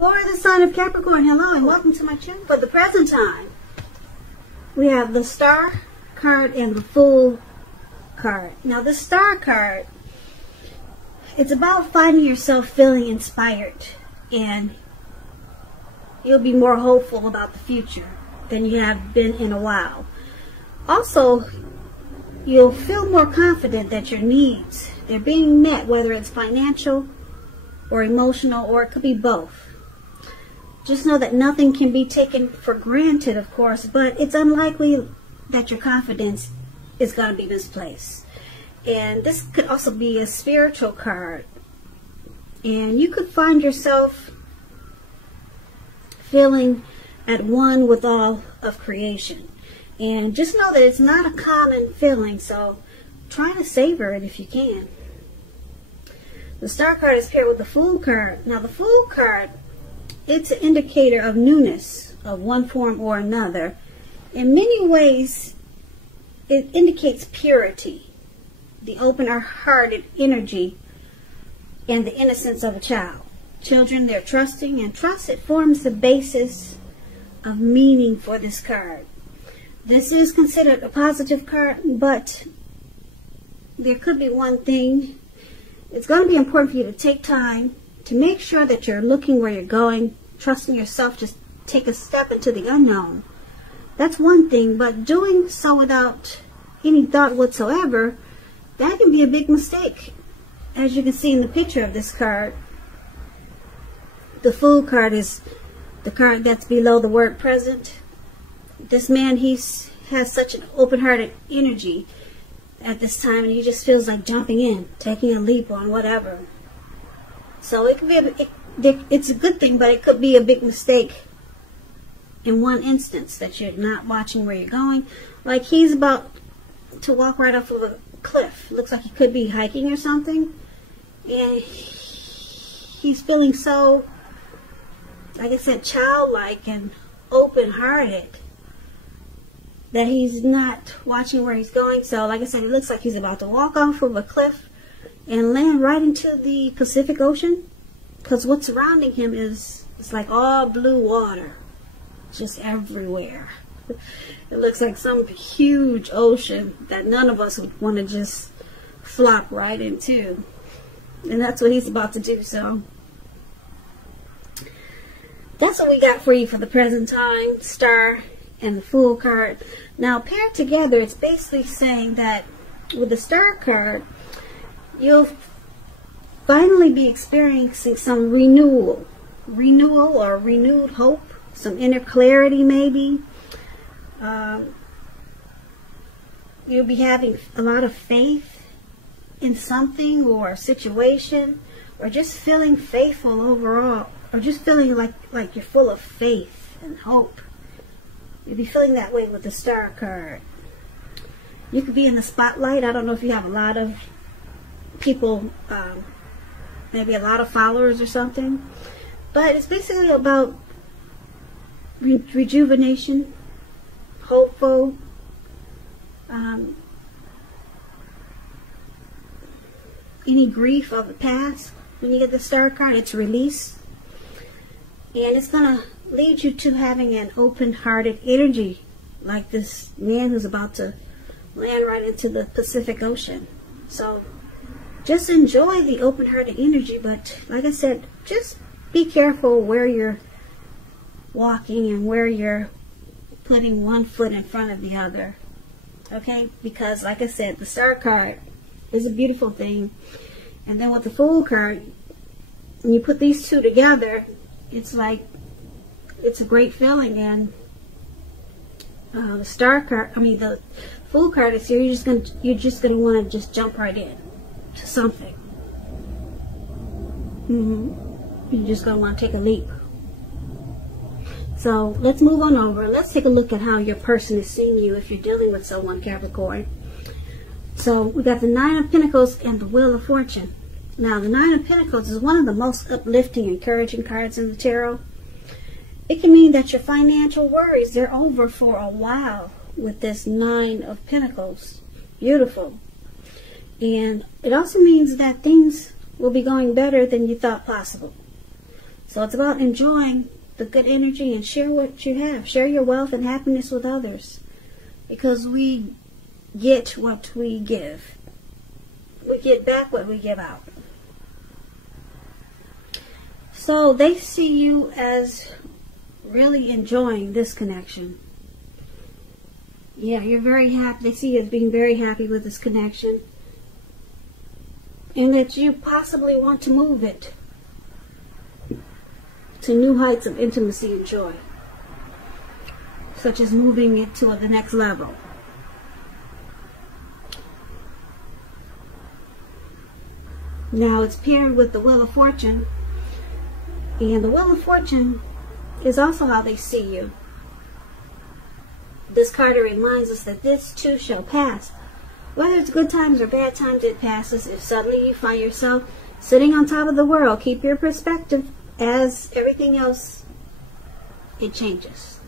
For the sign of Capricorn, hello and welcome to my channel. For the present time, we have the Star card and the Fool card. Now the Star card, it's about finding yourself feeling inspired, and you'll be more hopeful about the future than you have been in a while. Also, you'll feel more confident that your needs, they're being met, whether it's financial or emotional, or it could be both. Just know that nothing can be taken for granted, of course, but it's unlikely that your confidence is going to be misplaced. And this could also be a spiritual card. And you could find yourself feeling at one with all of creation. And just know that it's not a common feeling, so try to savor it if you can. The Star card is paired with the Fool card. Now the Fool card, it's an indicator of newness of one form or another. In many ways, it indicates purity, the open-hearted energy, and the innocence of a child. Children, they're trusting, and trust, it forms the basis of meaning for this card. This is considered a positive card, but there could be one thing. It's going to be important for you to take time to make sure that you're looking where you're going, trusting yourself, just take a step into the unknown. That's one thing, but doing so without any thought whatsoever, that can be a big mistake. As you can see in the picture of this card, the Fool card is the card that's below the word present. This man, has such an open-hearted energy at this time, and he just feels like jumping in, taking a leap on whatever. So it could be it's a good thing, but it could be a big mistake in one instance, that you're not watching where you're going. Like he's about to walk right off of a cliff. Looks like he could be hiking or something, and he's feeling so, like I said, childlike and open-hearted, that he's not watching where he's going. So like I said, it looks like he's about to walk off of a cliff and land right into the Pacific Ocean, because what's surrounding him is, it's like all blue water just everywhere. It looks like some huge ocean that none of us would want to just flop right into, and that's what he's about to do. So that's what we got for you for the present time, Star and the Fool card. Now paired together, it's basically saying that with the Star card, you'll finally be experiencing some renewal or renewed hope, some inner clarity maybe. You'll be having a lot of faith in something or a situation, or just feeling faithful overall, or just feeling like you're full of faith and hope. You'll be feeling that way with the Star card. You could be in the spotlight. I don't know if you have a lot of people, maybe a lot of followers or something, but it's basically about rejuvenation, hopeful, any grief of the past. When you get the Star card, it's release, and it's going to lead you to having an open-hearted energy, like this man who's about to land right into the Pacific Ocean. So just enjoy the open-hearted energy, but like I said, just be careful where you're walking and where you're putting one foot in front of the other, okay? Because like I said, the Star card is a beautiful thing, and then with the Fool card, when you put these two together, it's like, it's a great feeling. And the Star card, the Fool card is here. You're just gonna want to just jump right in to something. You're just gonna want to take a leap. So let's move on over. Let's take a look at how your person is seeing you if you're dealing with someone, Capricorn. So we got the Nine of Pentacles and the Wheel of Fortune. Now the Nine of Pentacles is one of the most uplifting, encouraging cards in the tarot. It can mean that your financial worries, they're over for a while with this Nine of Pentacles. Beautiful. And it also means that things will be going better than you thought possible. So it's about enjoying the good energy and share what you have. Share your wealth and happiness with others. Because we get what we give. We get back what we give out. So they see you as really enjoying this connection. Yeah, you're very happy. They see you as being very happy with this connection. And that you possibly want to move it to new heights of intimacy and joy. Such as moving it to the next level. Now it's paired with the Wheel of Fortune. And the Wheel of Fortune is also how they see you. This card reminds us that this too shall pass. Whether it's good times or bad times, it passes. If suddenly you find yourself sitting on top of the world, keep your perspective. As everything else, it changes.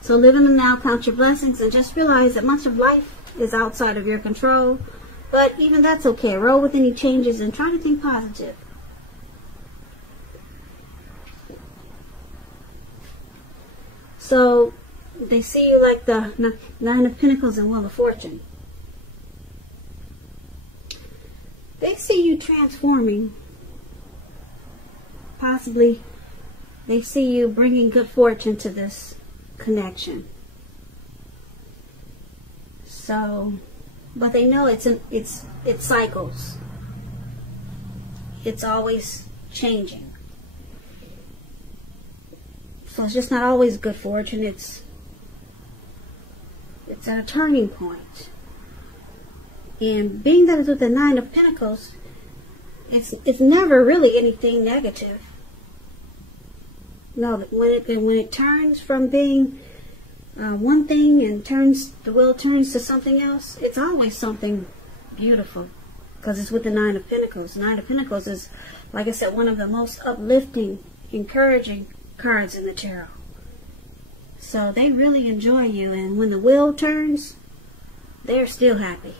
So live in the now, count your blessings, and just realize that much of life is outside of your control. But even that's okay. Roll with any changes and try to think positive. So they see you like the Nine of Pentacles and Wheel of Fortune. They see you transforming. Possibly they see you bringing good fortune to this connection. So, but they know it cycles. It's always changing. So it's just not always good fortune. It's at a turning point. And being that it's with the Nine of Pentacles, it's never really anything negative. No, when it turns from being one thing and the wheel turns to something else, it's always something beautiful, because it's with the Nine of Pentacles. The Nine of Pentacles is, like I said, one of the most uplifting, encouraging cards in the tarot. So they really enjoy you, and when the wheel turns, they're still happy.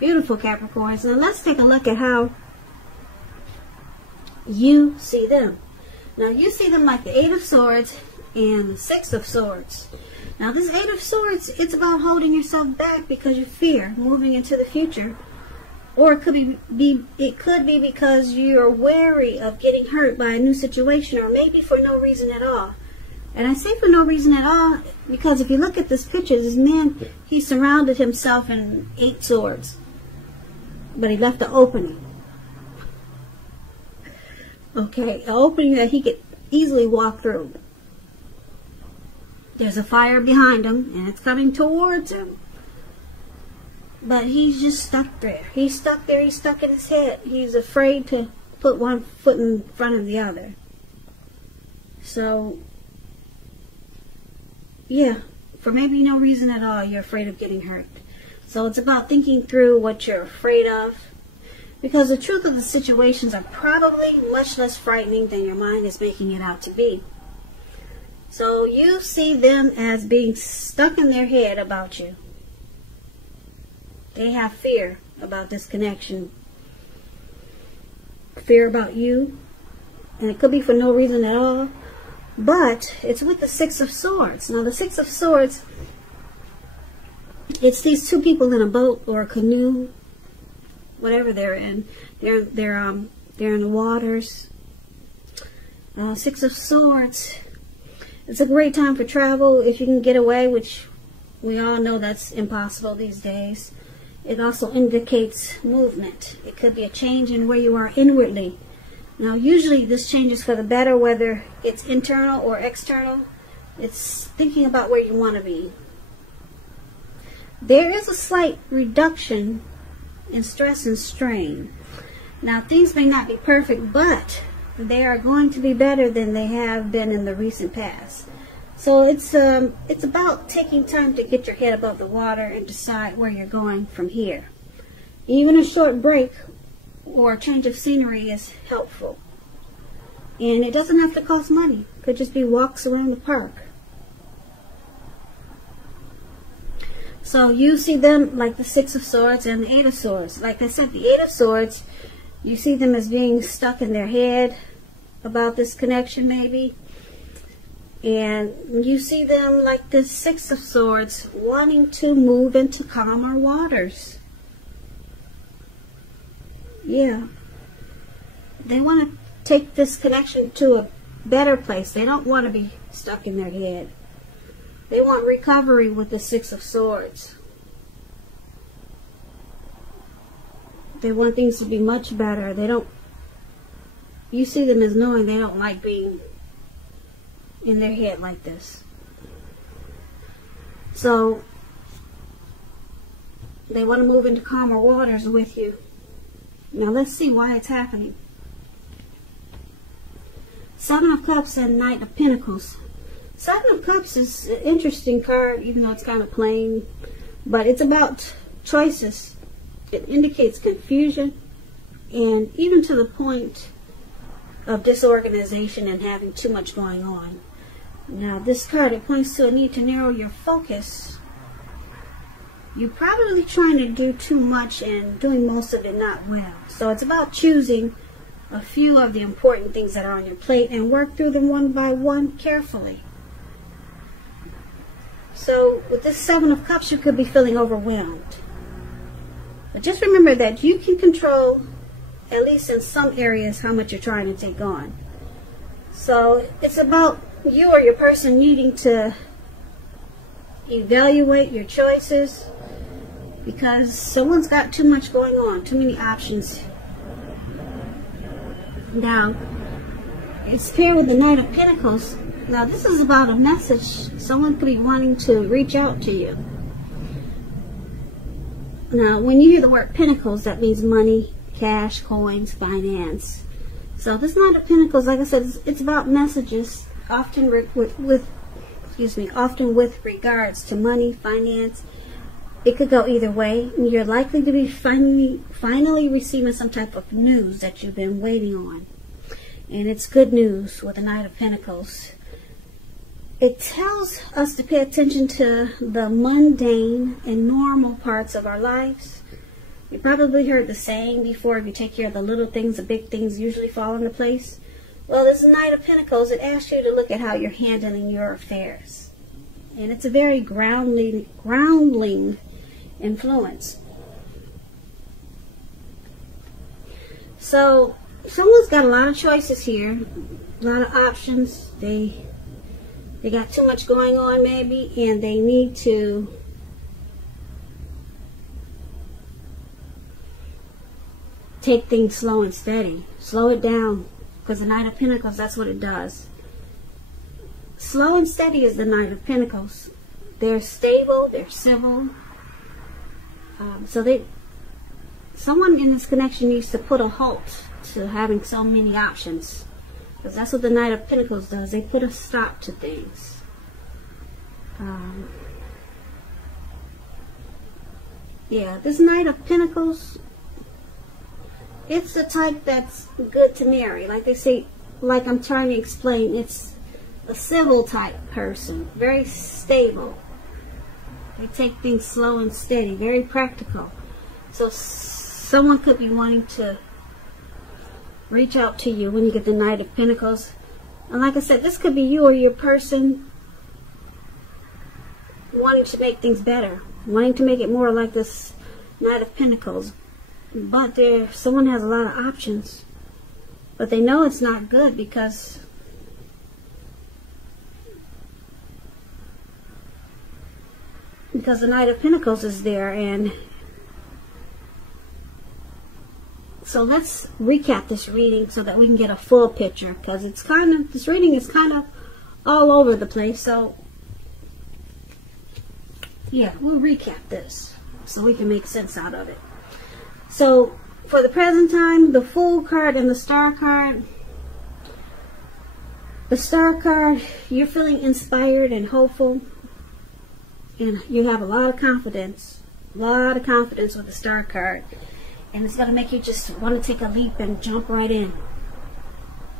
Beautiful, Capricorns. Now let's take a look at how you see them. Now you see them like the Eight of Swords and the Six of Swords. Now this Eight of Swords, it's about holding yourself back because you fear moving into the future. Or it could be because you're wary of getting hurt by a new situation, or maybe for no reason at all. And I say for no reason at all because if you look at this picture, this man, he surrounded himself in 8 swords. But he left an opening. Okay, an opening that he could easily walk through. There's a fire behind him, and it's coming towards him. But he's just stuck there. He's stuck there. He's stuck in his head. He's afraid to put one foot in front of the other. So, yeah, for maybe no reason at all, you're afraid of getting hurt. So it's about thinking through what you're afraid of. Because the truth of the situations are probably much less frightening than your mind is making it out to be. So you see them as being stuck in their head about you. They have fear about this connection. Fear about you. And it could be for no reason at all. But it's with the Six of Swords. Now the Six of Swords, it's these two people in a boat or a canoe, whatever they're in. They're in the waters. Six of Swords. It's a great time for travel if you can get away, which we all know that's impossible these days. It also indicates movement. It could be a change in where you are inwardly. Now, usually this change is for the better, whether it's internal or external. It's thinking about where you want to be. There is a slight reduction in stress and strain. Now, things may not be perfect, but they are going to be better than they have been in the recent past. So it's about taking time to get your head above the water and decide where you're going from here. Even a short break or a change of scenery is helpful. And it doesn't have to cost money. It could just be walks around the park. So you see them like the Six of Swords and the Eight of Swords. Like I said, the Eight of Swords, you see them as being stuck in their head. about this connection maybe. And you see them like the Six of Swords wanting to move into calmer waters. Yeah. They want to take this connection to a better place. They don't want to be stuck in their head. They want recovery with the Six of Swords. They want things to be much better. They don't, you see them as knowing they don't like being in their head like this. So they want to move into calmer waters with you. Now let's see why it's happening. Seven of Cups and Knight of Pentacles. Seven of Cups is an interesting card, even though it's kind of plain, but it's about choices. It indicates confusion, and even to the point of disorganization and having too much going on. Now this card, it points to a need to narrow your focus. You're probably trying to do too much and doing most of it not well. So it's about choosing a few of the important things that are on your plate and work through them one by one carefully. So with this Seven of Cups, you could be feeling overwhelmed. But just remember that you can control, at least in some areas, how much you're trying to take on. So it's about you or your person needing to evaluate your choices, because someone's got too much going on, too many options. Now, it's paired with the Knight of Pentacles. Now, this is about a message. Someone could be wanting to reach out to you. Now, when you hear the word Pentacles, that means money, cash, coins, finance. So this Knight of Pentacles, like I said, it's about messages, often often with regards to money, finance. It could go either way. You're likely to be finally receiving some type of news that you've been waiting on. And it's good news with the Knight of Pentacles. It tells us to pay attention to the mundane and normal parts of our lives. You probably heard the saying before, if you take care of the little things, the big things usually fall into place. Well, this Knight of Pentacles, it asks you to look at how you're handling your affairs. And it's a very groundling influence. So someone's got a lot of choices here, a lot of options. They got too much going on maybe, and they need to take things slow and steady. Slow it down, because the Knight of Pentacles, that's what it does. Slow and steady is the Knight of Pentacles. They're stable, they're civil. Someone in this connection needs to put a halt to having so many options, because that's what the Knight of Pentacles does. They put a stop to things. Yeah, this Knight of Pentacles, it's the type that's good to marry. Like they say, like I'm trying to explain, it's a civil type person, very stable. They take things slow and steady, very practical. So someone could be wanting to reach out to you when you get the Knight of Pentacles. And like I said, this could be you or your person wanting to make things better, wanting to make it more like this Knight of Pentacles. But someone has a lot of options, but they know it's not good because the Knight of Pentacles is there. And so let's recap this reading so that we can get a full picture, because it's this reading is kind of all over the place. So yeah, we'll recap this so we can make sense out of it. So for the present time, the Fool card and the Star card. The Star card, you're feeling inspired and hopeful, and you have a lot of confidence with the Star card. And it's going to make you just want to take a leap and jump right in.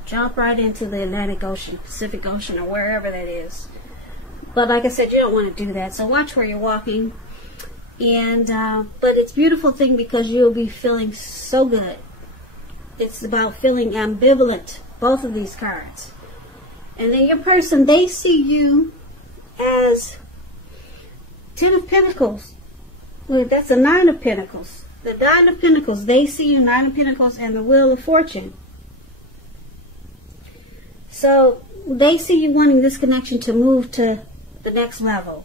Jump right into the Atlantic Ocean, Pacific Ocean, or wherever that is. But like I said, you don't want to do that. So watch where you're walking. And but it's a beautiful thing because you'll be feeling so good. It's about feeling ambivalent both of these cards. And then your person, they see you as 10 of Pentacles. Look, that's a 9 of Pentacles. The 9 of Pentacles, they see you 9 of Pentacles and the Wheel of Fortune. So they see you wanting this connection to move to the next level,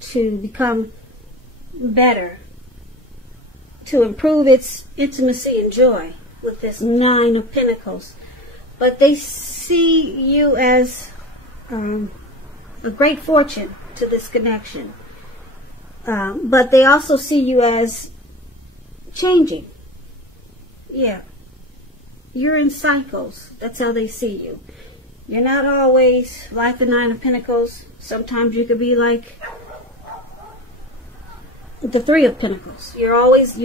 to become better, to improve its intimacy and joy with this 9 of Pentacles. But they see you as a great fortune to this connection. But they also see you as changing. Yeah. You're in cycles. That's how they see you. You're not always like the 9 of Pentacles. Sometimes you could be like the 3 of Pentacles. You're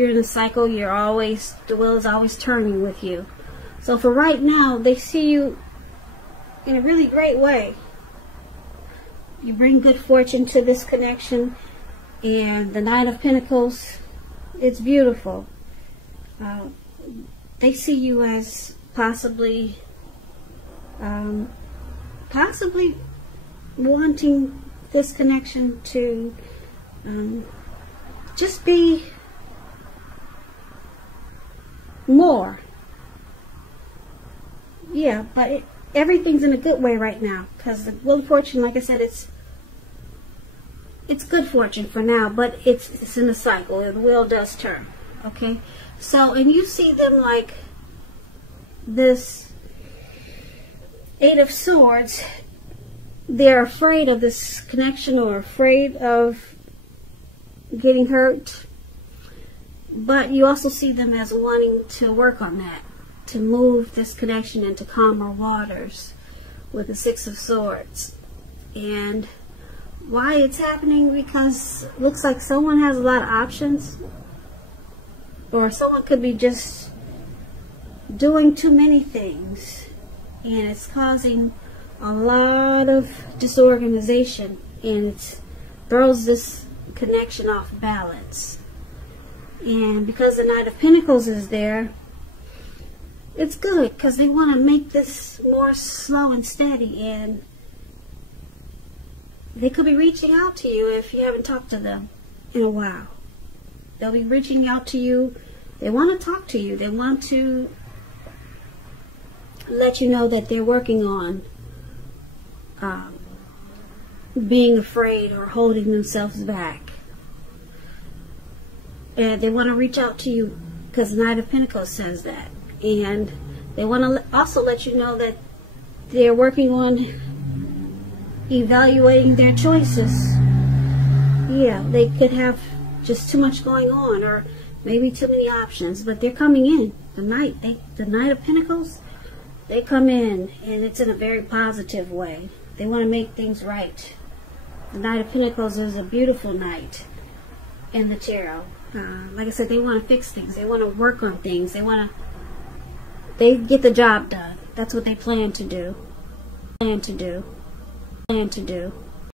in a cycle. The wheel is always turning with you. So for right now, they see you in a really great way. You bring good fortune to this connection. And the 9 of Pentacles, it's beautiful. They see you as possibly wanting this connection to just be more. Yeah, but everything's in a good way right now, because the Wheel of Fortune, like I said, it's good fortune for now, but it's in a cycle. The wheel does turn. Okay, so, and you see them like this 8 of Swords. They're afraid of this connection, or afraid of getting hurt. But you also see them as wanting to work on that, to move this connection into calmer waters with the 6 of Swords. And why it's happening? Because it looks like someone has a lot of options, or someone could be just doing too many things, and it's causing a lot of disorganization, and it throws this connection off balance. And because the 9 of Pentacles is there, it's good, because they want to make this more slow and steady, and they could be reaching out to you if you haven't talked to them in a while. They'll be reaching out to you. They want to talk to you. They want to let you know that they're working on being afraid or holding themselves back. And they want to reach out to you because the 9 of Pentacles says that. And they want to also let you know that they're working on evaluating their choices. Yeah, they could have just too much going on, or maybe too many options, but they're coming in. The Knight of Pentacles, they come in, and it's in a very positive way. They want to make things right. The Knight of Pentacles is a beautiful knight in the tarot. Like I said, they want to fix things. They want to work on things. They get the job done. That's what they plan to do.